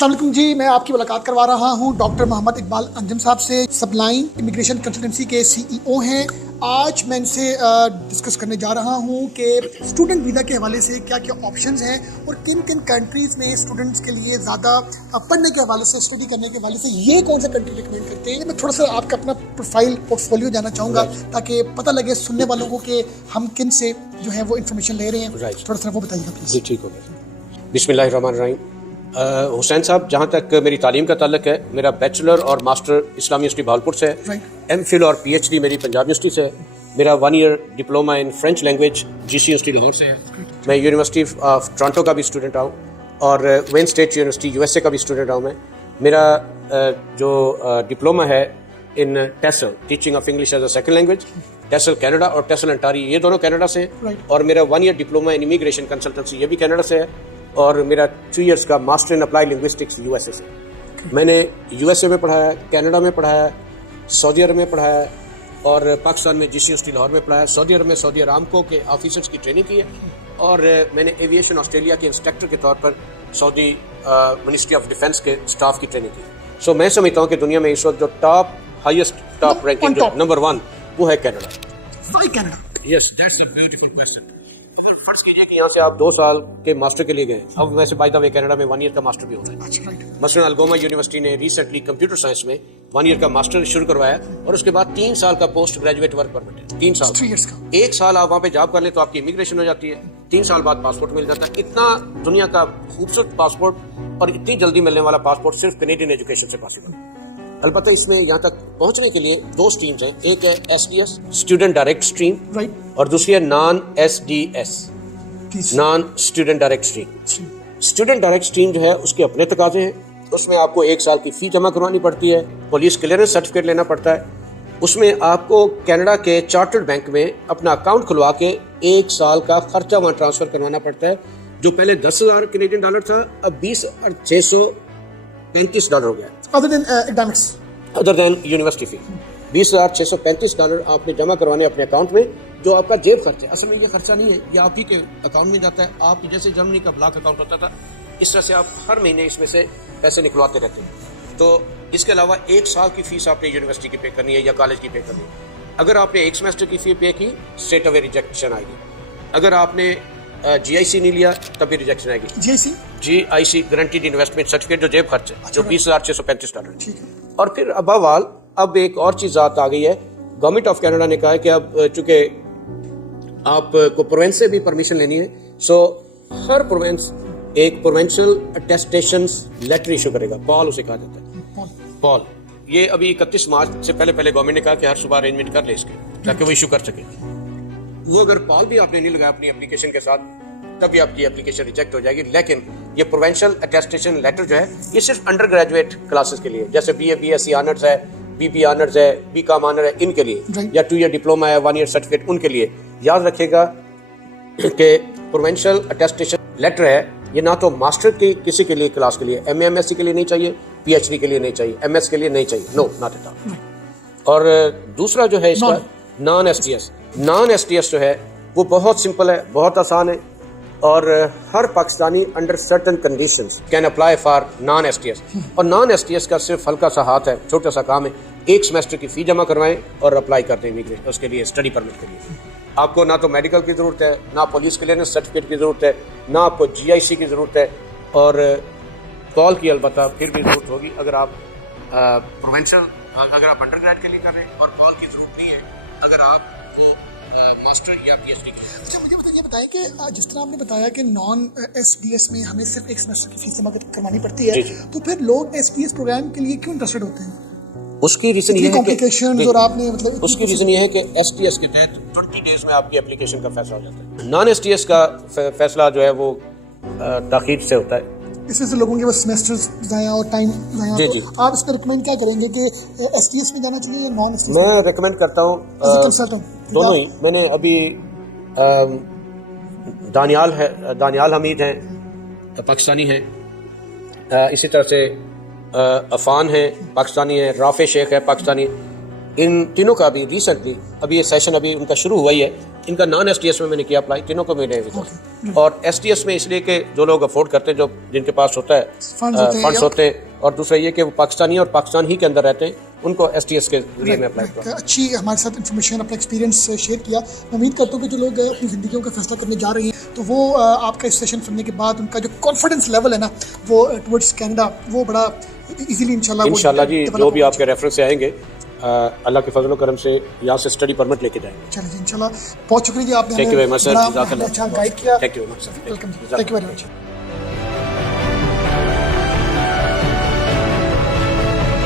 السلام علیکم جی، میں آپ کی ملاقات کروا رہا ہوں ڈاکٹر محمد اقبال انجم صاحب سے، سبلائن امیگریشن کنسلٹنسی کے CEO ہیں۔ آج میں ان سے ڈسکس کرنے جا رہا ہوں کہ اسٹوڈنٹ ویزا کے حوالے سے کیا کیا آپشنز ہیں اور کن کن کنٹریز میں اسٹوڈنٹس کے لیے زیادہ پڑھنے کے حوالے سے، اسٹڈی کرنے کے حوالے سے یہ کون سا کنٹری ریکمینڈ کرتے ہیں۔ میں تھوڑا سا آپ کا اپنا پروفائل پورٹ فولیو جانا چاہوں گا تاکہ پتہ لگے سننے والوں کو کہ ہم کن سے جو ہے وہ انفارمیشن لے رہے ہیں۔ تھوڑا سا وہ بتائیے گا پلیز۔ جی ٹھیک ہوگا۔ بسم اللہ الرحمن الرحیم۔ حسین صاحب، جہاں تک میری تعلیم کا تعلق ہے، میرا بیچلر اور ماسٹر اسلامی یونیورسٹی بھاولپور سے ہے، M.Phil اور PhD میری پنجاب یونیورسٹی سے ہے، میرا 1 year diploma in French language GC university Lahore سے ہے، میں یونیورسٹی آف ٹورانٹو کا بھی اسٹوڈنٹ ہوں اور وین اسٹیٹ یونیورسٹی USA کا بھی اسٹوڈنٹ ہوں میں۔ میرا جو ڈپلوما ہے in TESL teaching of English as a second language, TESL Canada اور ٹیسل انٹاری، یہ دونوں کینیڈا سے، اور میرا 1 year diploma in immigration consultancy, یہ بھی کینیڈا سے ہے، اور میرا 2 ایئرس کا master in apply linguistics USA سے۔ میں نے USA میں پڑھایا، کینیڈا میں پڑھایا، سعودی عرب میں پڑھایا اور پاکستان میں GC یونیورسٹی لاہور میں پڑھایا۔ سعودی عرب میں سعودی ارامکو کے آفیسرز کی ٹریننگ کی ہے، اور میں نے ایویشن آسٹریلیا کے انسٹرکٹر کے طور پر سعودی منسٹری آف ڈیفینس کے اسٹاف کی ٹریننگ کی۔ سو میں سمجھتا ہوں کہ دنیا میں اس وقت جو ٹاپ رینکنگ جو نمبر 1 وہ ہے Canada. Yes, that's a beautiful question. فرض کیجیے کہ یہاں سے آپ 2 سال کے ماسٹر کے لیے گئے، اب ویسے بائی دا وے کینیڈا میں 1 ایئر کا ماسٹر بھی ہوتا ہے۔ مثلاً الگوما یونیورسٹی نے ریسنٹلی کمپیوٹر سائنس میں 1 ایئر کا ماسٹر شروع کروایا، اور اس کے بعد 3 سال کا پوسٹ گریجویٹ ورک پرمٹ ہے۔ 3 سال، 1 سال آپ وہاں پہ جاب کر لیں تو آپ کی امیگریشن ہو جاتی ہے، 3 سال بعد پاسپورٹ مل جاتا ہے۔ اتنا دنیا کا خوبصورت پاسپورٹ اور اتنی جلدی ملنے والا پاسپورٹ صرف کینیڈین ایجوکیشن سے پاسبل ہے۔ البتہ اس میں یہاں تک پہنچنے کے لیے 2 اسٹریمز ہیں، ایک ہے SDS اسٹوڈنٹ ڈائریکٹ اسٹریم، اور دوسری ہے naan SDS naan student direct stream. Student direct stream جو ہے اس کے اپنے تقاضے ہیں، اس میں آپ کو 1 سال کی فی جمع کروانی پڑتی ہے، پولیس کلیئرنس سرٹیفکیٹ لینا پڑتا ہے، اس میں آپ کو کینیڈا کے چارٹرڈ بینک میں اپنا اکاؤنٹ کھلوا کے 1 سال کا خرچہ وہاں ٹرانسفر کروانا پڑتا ہے، جو پہلے $10,000 کینیڈین ڈالر تھا، اب $20,635 ہو گیا ادر دین یونیورسٹی فی۔ $20,635 آپ نے جمع کروانے اپنے اکاؤنٹ میں، جو آپ کا جیب خرچ ہے۔ اصل میں یہ خرچہ نہیں ہے، یہ آپ ہی کے اکاؤنٹ میں جاتا ہے۔ آپ جیسے جرمنی کا بلاک اکاؤنٹ ہوتا تھا، اس طرح سے آپ ہر مہینے اس میں سے پیسے نکلواتے رہتے ہیں۔ تو اس کے علاوہ 1 سال کی فیس آپ نے یونیورسٹی کی پے کرنی ہے یا کالج کی پے کرنی ہے۔ اگر آپ نے 1 سیمسٹر کی فی پے کی، اسٹریٹ اوے ریجیکشن آئے گی۔ اگر آپ نے GIC نہیں لیا تب بھی ریجیکشن آئے گی۔ GIC گارنٹیڈ انویسٹمنٹ سرٹیفکیٹ، جو جیب خرچ ہے، جو $20,635۔ اور پھر اب ایک اور چیز ذات آ گئی ہے، گورنمنٹ آف کینیڈا نے کہا ہے کہ اب چونکہ آپ کو پروونس سے بھی پرمیشن لینی ہے، سو ہر پروونس ایک پروونشل اٹیسٹیشن لیٹر ایشو کرے گا، پال اسے کہا جاتا ہے، پال۔ یہ ابھی 31 مارچ سے پہلے گورنمنٹ نے کہا کہ ہر صبح ارینجمنٹ کر لے اس کے، تاکہ وہ ایشو کر سکے۔ وہ اگر پال بھی آپ نے نہیں لگایا اپنی اپلیکیشن کے ساتھ، تب بھی آپ کی اپلیکیشن ریجیکٹ ہو جائے گی۔ لیکن یہ پروونشل اٹیسٹیشن لیٹر جو ہے، یہ صرف انڈر گریجویٹ کلاسز کے لیے، جیسے BA BSc آنرز ہے، BB آنرز ہے، BCom آنر ہے، ان کے لیے، یا 2 ایئر ڈپلوما ہے، 1 ایئر سرٹیفکیٹ، ان کے لیے۔ یاد رکھے گا کہ پروونشل اٹیسٹیشن لیٹر ہے، یہ نہ تو ماسٹر کی کسی کے لیے کلاس کے لیے، MA MSc کے لیے نہیں چاہیے، PhD کے لیے نہیں چاہیے، MS کے لیے نہیں چاہیے، نو ناٹ ایٹ آل۔ اور دوسرا جو ہے اس کا نان SDS جو ہے وہ بہت سمپل ہے، بہت آسان ہے، اور ہر Pakistani under certain conditions can apply for non SDS۔ اور نان SDS کا صرف ہلکا سا ہاتھ ہے، چھوٹا سا کام ہے، 1 سیمسٹر کی فی جمع کروائیں اور اپلائی کر دیں امیگریشن اس کے لیے، اسٹڈی پرمٹ کے لیے۔ آپ کو نہ تو میڈیکل کی ضرورت ہے، نہ پولیس کلیئرنس سرٹیفکیٹ کی ضرورت ہے، نہ آپ کو GIC کی ضرورت ہے، اور کال کی البتہ پھر بھی ضرورت ہوگی اگر آپ پروونشل، اگر آپ انڈر گریڈ کے لیے کر رہے ہیں، اور کال کی ضرورت نہیں ہے اگر آپ کو ماسٹر یا PhD کی۔ اچھا، مجھے یہ بتائیں کہ جس طرح آپ نے بتایا کہ نان SDS میں ہمیں صرف 1 سیمسٹر کی فیس جمع کروانی پڑتی ہے، تو پھر لوگ SDS پروگرام کے لیے کیوں انٹرسٹڈ ہوتے ہیں؟ اس کی ریزن یہ ہے کہ اس کی ریزن یہ ہے کہ SDS کے تحت 20 ڈیز میں آپ کی اپلیکیشن کا فیصلہ ہو جاتا ہے۔ نان SDS کا فیصلہ جو ہے وہ تاخیر سے ہوتا ہے، اس وجہ سے لوگوں کے وہ سیمسٹرز ضائع اور ٹائم ضائع۔ تو آپ اس کو ریکمینڈ کیا کریں گے کہ SDS میں جانا چاہیے یا نان SDS؟ میں ریکمینڈ کرتا ہوں دونوں ہی۔ میں نے ابھی دانیال حمید ہیں، پاکستانی ہیں، اسی طرح سے عفان ہے، پاکستانی ہے، رافع شیخ ہے، پاکستانی۔ ان تینوں کا بھی ریسنٹلی ابھی یہ سیشن ابھی ان کا شروع ہوا ہی ہے. ان کا نان ایس ٹی ایس میں نے کیا اپلائی, تینوں کو ملے ویزا. اور ایس ٹی ایس میں اس لیے کہ جو لوگ افورڈ کرتے ہیں, جو جن کے پاس ہوتا ہے فنڈس ہوتے ہیں, اور دوسرا یہ کہ وہ پاکستانی اور پاکستان ہی کے اندر رہتے ہیں, ان کو ایس ٹی ایس کے ذریعے میں اپلائی کرتا ہوں. اچھی ہمارے ساتھ انفارمیشن, اپنا ایکسپیرینس شیئر کیا. میں امید کرتا ہوں کہ جو لوگ اپنی زندگیوں کا فیصلہ کرنے جا رہے ہیں تو وہ آپ کا اس سیشن سننے کے بعد ان کا جو کانفیڈنس لیول ہے نا وہ ٹورڈس کینیڈا وہ بڑا ایزیلی انشاءاللہ جی جو بھی آپ کے ریفرنس سے آئیں گے اللہ کے فضل و کرم سے یہاں سے اسٹڈی پرمٹ لے کے جائیں گے. چلیں جی انشاءاللہ. بہت شکریہ جی, آپ نے تھینک یو ویری مچ سر, اچھا گائیڈ کیا. Thank you very much sir. Welcome, thank you very much.